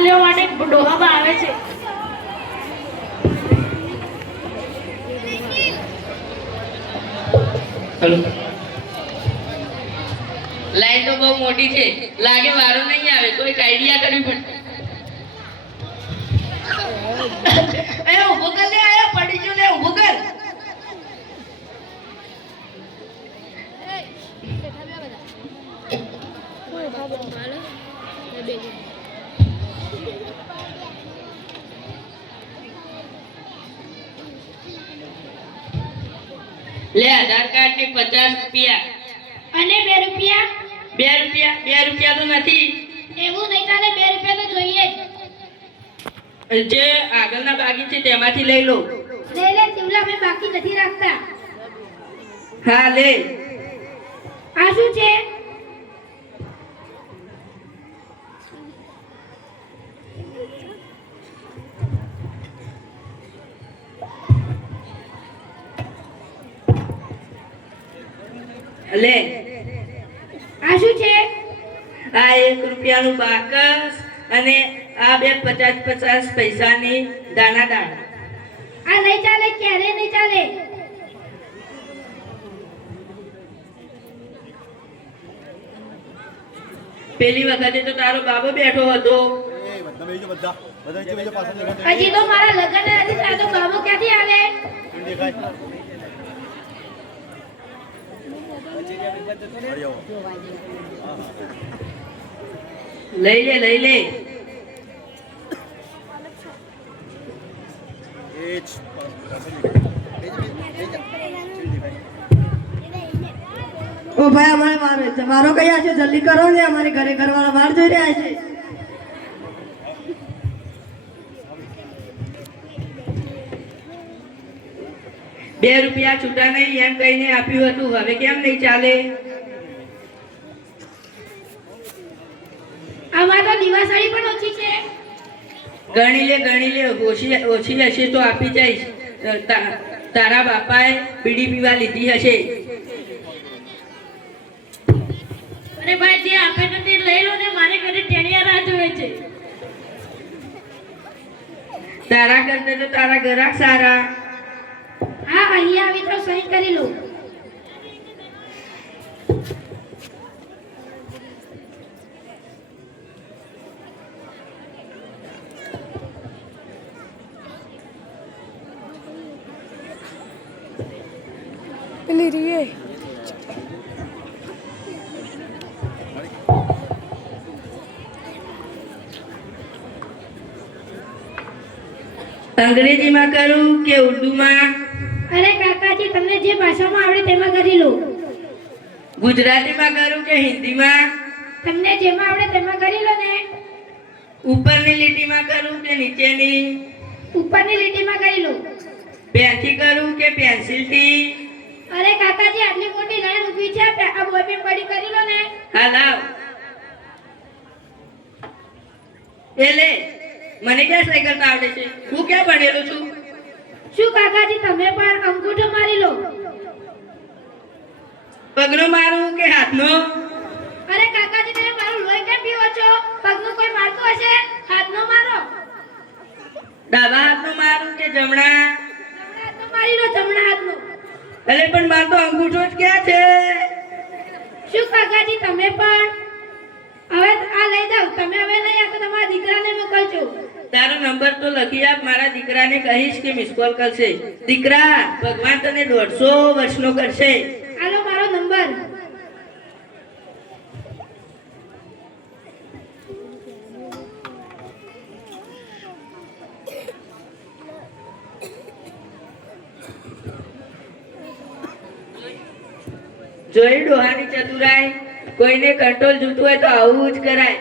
પ્રસાદ લેવા માટે ડોહામાં આવે છે. હેલો, લાઈન તો બહુ મોટી છે, લાગે વારો નહીં આવે, કોઈ આઈડિયા કરવી પડશે. એ ઊભો કર લે, આયો પડી ગયો, લે ઊભો કર. લે આધાર કાર્ડ ને 50 રૂપિયા અને 2 રૂપિયા. 2 રૂપિયા તો નથી. એવું નહીં ચાલે, 2 રૂપિયા તો જોઈએ જ. જે આગળના બાકી છે તેમાંથી લઈ લો. લે લે ચીવલા, મેં બાકી નથી રાખતા. હા લે. આ શું છે? લે. આ શું છે? આ 1 રૂપિયાનું બાકસ અને આ બે 50 પૈસાની દાણાદાર. આ નહીં ચાલે, ક્યારે નહીં ચાલે. પેલી વખતે તો તારો બાબો બેઠો હતો. હજી તો મારા લગ્ન નથી થયા તો બાબો ક્યાંથી આવે? લઈ લે. ઓ ભાઈ, અમારે મારો કયા છે, જલ્દી કરો ને, અમારે ઘરે ઘરવાળા બહાર જોઈ રહ્યા છે. બે રૂપિયા છૂટા નહીં એમ કહીને આપ્યું હતું, હવે કેમ નહીં ચાલે? આમાં તો દિવાસળી પણ ઓછી છે. ગણી લે, ઓછી હશે તો આપી જઈશ. તારા બાપાએ બીડી પીવા લીધી હશે. અરે ભાઈ, જે આપે તો તે લઈ લો ને, મારે ઘરે ટેણિયા રાહ જોવે છે. તારા કરતા તો તારા ગ્રાહક સારા. હા, અહીંયા આવી તો સહી કરી લો. પેલી રીએ અંગ્રેજીમાં કરું કે ઉર્દુમાં? અરે કાકાજી, તમને જે ભાષામાં આવડે તેમાં કરી લો. ગુજરાતીમાં કરું કે હિન્દીમાં? તમને જેમાં આવડે તેમાં કરી લો ને. ઉપરની લીટીમાં કરું કે નીચેની? ઉપરની લીટીમાં કરી લો. પેનથી કરું કે પેન્સિલથી? અરે કાકાજી, આટલી મોટી લાઈન ઊભી છે, આ બોયપેન પડી કરી લો ને. હા લાવ. એ લે, મને ક્યાં સાયકલ આવડે છે? હું ક્યાં ભણેલો છું? શું કાકાજી, તમે પણ અંગૂઠો મારી લો. પગનો મારું કે હાથનો? અરે કાકાજી, તમે મારું લોહી કેમ પીવો છો? પગનું કોઈ મારતું હશે, હાથનો મારો. ડાબા હાથનો મારું કે જમણા? જમણા હાથનો મારી લો, જમણા હાથનો. અરે પણ મારો તો અંગૂઠો જ ક્યાં છે? શું કાકાજી, તમે પણ હવે આ લઈ જાઓ. તમે હવે નહીં આ તો તમારા દીકરાને મોકલજો. તારો નંબર તો લખી આપ, મારા દીકરાને કહીશ કે મિસ કોલ કરશે. દીકરા, ભગવાન તને 150 વર્ષનો કરશે. હાલો મારો નંબર. જોઈ ડોહાની ચતુરાઈ. કોઈને કંટ્રોલ જોતું હોય તો આવું જ કરાય.